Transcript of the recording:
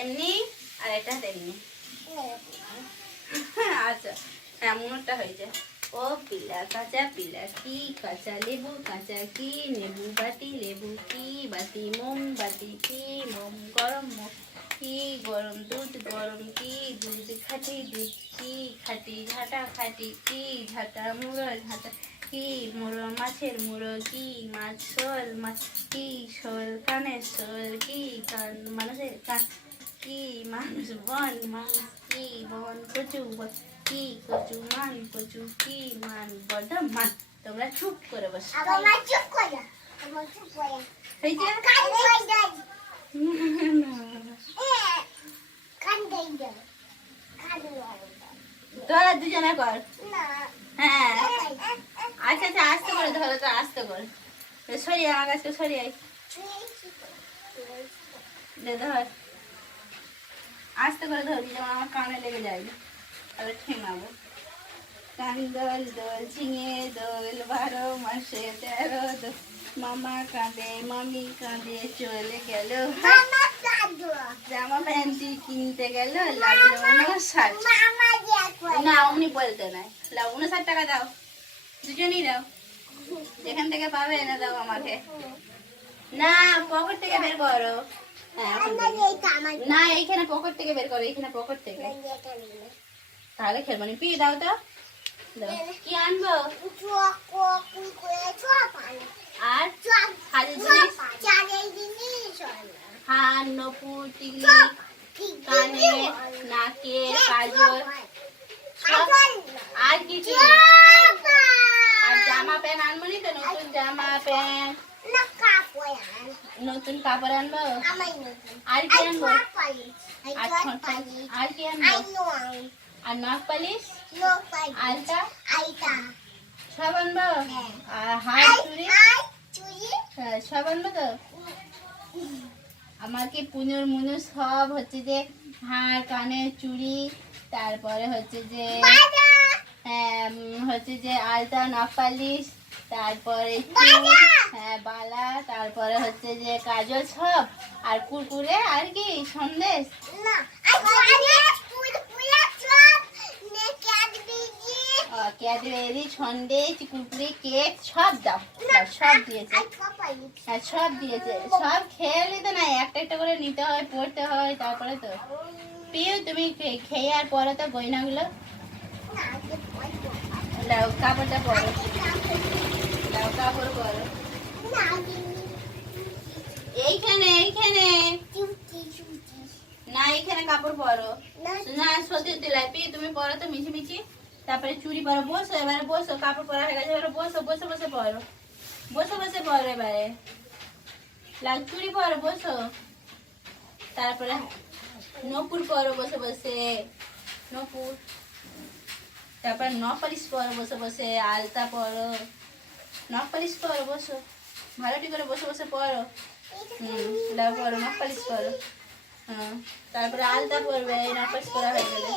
এমনি, আর এটা তেমনি। আচ্ছা এমনটা হয়ে যায়। ও পিলা কাঁচা পিলা কি, কাঁচা লেবু, কাঁচা কি, লেবু বাটি, লেবু কি, বাটি মোমবাতি কি, মোম গরম মোম কি, গরম দুধ, গরম কি, দুধ খাটি দুধ কি, খাটি ঝাঁটা, খাটি কি, ঝাঁটা মুড়ো, ঝাঁটা কি, মুড়ো মাছের মুড়ো কি, মাছ শোল, মাছ কি, শোল কানের শোল কি, কান, মানুষের কান কি মানুষ বন মানুষ কি বন কচু বন কি কচু মান কচু কি মান বড় মান তোমরা চুপ করে বসো আমার চুপ করে আমার চুপ করে এই যে কান দেই দেই কান দেই দেই কান দেই তোরা দুজনে কর না হ্যাঁ আচ্ছা আচ্ছা আস্তে করে ধরো তো আস্তে করে সরিয়ে আমার কাছে সরিয়ে। দে ধর আস্তে করে ধর যেমন আমার কানে লেগে যায়। তাহলে ঠেঙাবো। কান দোল দোল ঝিঙে দোল বারো মাসে তেরো দোল। মামা কাঁদে মামি কাঁদে চলে গেল। জামা প্যান্টি কিনতে গেল লাগল উনষাট না উনি বলতে নাই। লাও উনষাট টাকা দাও। দুজনই দাও। যেখান থেকে পাবে এনে দাও আমাকে। না পকেট থেকে বের করো। হ্যাঁ না এইখানে পকেট থেকে বের করো এইখানে পকেট থেকে। তাহলে খেলব না পিয়ে দাও তো কি আনব? আর চক জিনিস? নপুর টিকলি কানে নাকে কাজল। কাজল আর কিছু আর জামা প্যান্ট আনব নি তো? নতুন জামা প্যান্ট। নতুন কাপড় আনব? আমার আর কি আনব? আর কি আনব? আর নখ পালিশ? আলতা? সব আনব? হ্যাঁ। আর আই চুড়ি? হ্যাঁ, সব আনব তো? আমার কি পুনুর মুনু সব হচ্ছে যে হার কানের চুড়ি তারপরে হচ্ছে যে হ্যাঁ, হচ্ছে যে আলতা নখ পালিশ তারপরে হ্যাঁ বালা। তারপরে হচ্ছে যে কাজল সব আর কুরকুরে আর কি সন্দেশ। ক্যাডবেরি সন্দেশ কুরকুরে কেক সব দাও। সব দিয়েছে। হ্যাঁ সব দিয়েছে। সব খেয়ে নিতে না একটা একটা করে নিতে হয় পড়তে হয় তারপরে তো। পিউ তুমি খেয়ে আর পরে তো গয়নাগুলো। কাপড়টা পরো। না কাপড় পরো না এইখানে এইখানে। চুটি চুটি না এইখানে কাপড় পরো। না। সত্যি তুমি পরো তো মিছি মিছি তারপরে চুড়ি পরো বসো এবারে বসো কাপড় পরা হয়ে গেছে এবারে বসো বসে বসে পরো। বসে বসে পরো এবারে। লাল চুড়ি পরো বসো। তারপরে নপুর পরো বসে বসে। নপুর তারপরে নপালিশ পরো বসে বসে। আলতা পরো। নপালিশ করো, বসো। ভালোটি করে বসে বসে পড়ো। হুম পরো নপালিশ করো। হ্যাঁ তারপরে আলতা পরবে, এই নপালিশ করা হয়ে গেলে